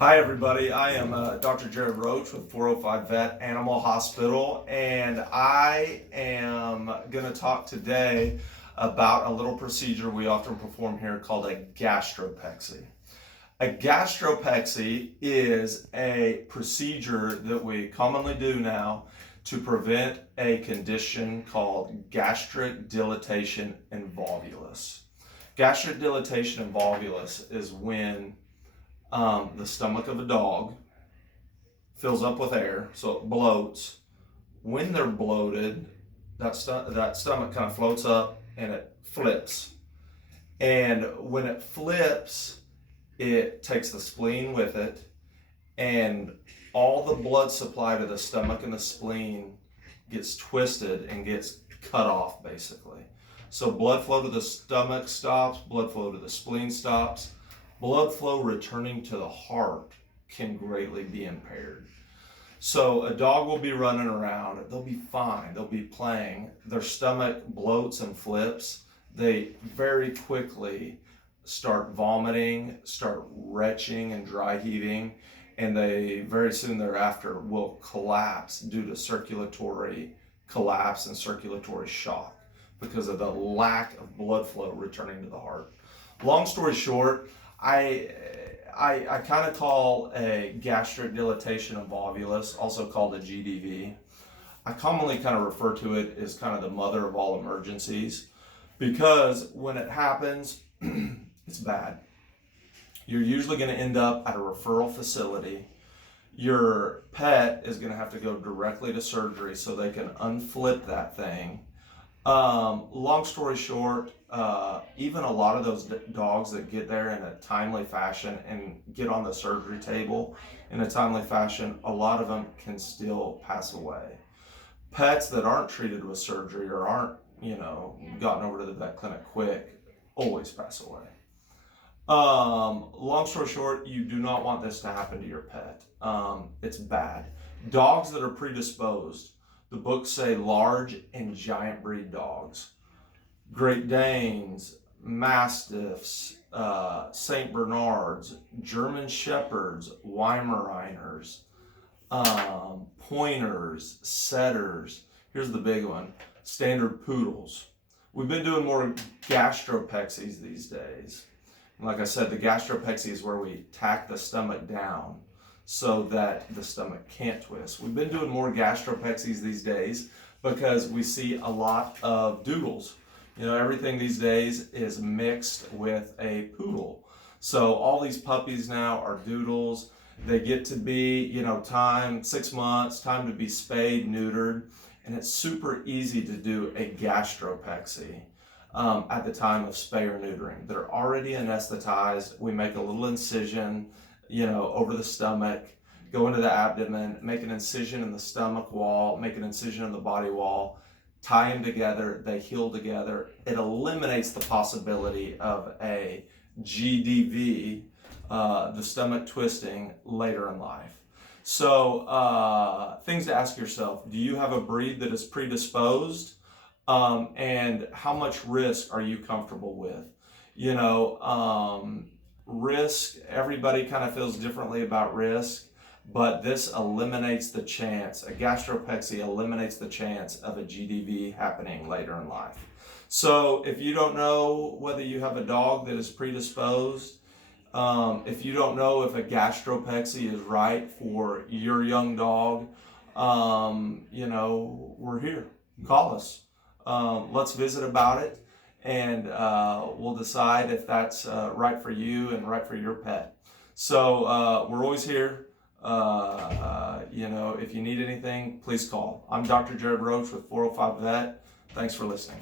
Hi everybody, I am Dr. Jared Roach with 405 Vet Animal Hospital, and I am going to talk today about a little procedure we often perform here called a gastropexy. A gastropexy is a procedure that we commonly do now to prevent a condition called gastric dilatation and volvulus. Gastric dilatation and volvulus is when the stomach of a dog fills up with air, so it bloats. When they're bloated, that stomach kind of floats up and it flips. And when it flips, it takes the spleen with it, and all the blood supply to the stomach and the spleen gets twisted and gets cut off, basically. So blood flow to the stomach stops, blood flow to the spleen stops. Blood flow returning to the heart can greatly be impaired. So a dog will be running around, they'll be fine, they'll be playing, their stomach bloats and flips, they very quickly start vomiting, start retching and dry heaving, and they very soon thereafter will collapse due to circulatory collapse and circulatory shock because of the lack of blood flow returning to the heart. Long story short, I kind of call a gastric dilatation and volvulus, also called a GDV. I commonly kind of refer to it as kind of the mother of all emergencies, because when it happens, it's bad. You're usually going to end up at a referral facility. Your pet is going to have to go directly to surgery so they can unflip that thing. Long story short, even a lot of those dogs that get there in a timely fashion and get on the surgery table in a timely fashion, a lot of them can still pass away. Pets that aren't treated with surgery or aren't, gotten over to the vet clinic quick, always pass away. Long story short, you do not want this to happen to your pet. It's bad. Dogs that are predisposed, the books say large and giant breed dogs, Great Danes, Mastiffs, St. Bernards, German Shepherds, Weimaraners, Pointers, Setters. Here's the big one, Standard Poodles. We've been doing more gastropexies these days. Like I said, the gastropexy is where we tack the stomach down so that the stomach can't twist. We've been doing more gastropexies these days because we see a lot of doodles. Everything these days is mixed with a poodle. So all these puppies now are doodles. They get to be, 6 months, time to be spayed, neutered, and it's super easy to do a gastropexy at the time of spay or neutering. They're already anesthetized. We make a little incision, over the stomach, go into the abdomen, make an incision in the stomach wall, make an incision in the body wall, tie them together, they heal together. It eliminates the possibility of a GDV, the stomach twisting later in life. So things to ask yourself: do you have a breed that is predisposed? And how much risk are you comfortable with? Risk, everybody kind of feels differently about risk, but this eliminates the chance, a gastropexy eliminates the chance of a GDV happening later in life. So if you don't know whether you have a dog that is predisposed, if you don't know if a gastropexy is right for your young dog, we're here. Call us. Let's visit about it, and we'll decide if that's right for you and right for your pet. So we're always here. If you need anything, please call. I'm Dr. Jared Roach with 405 Vet. Thanks for listening.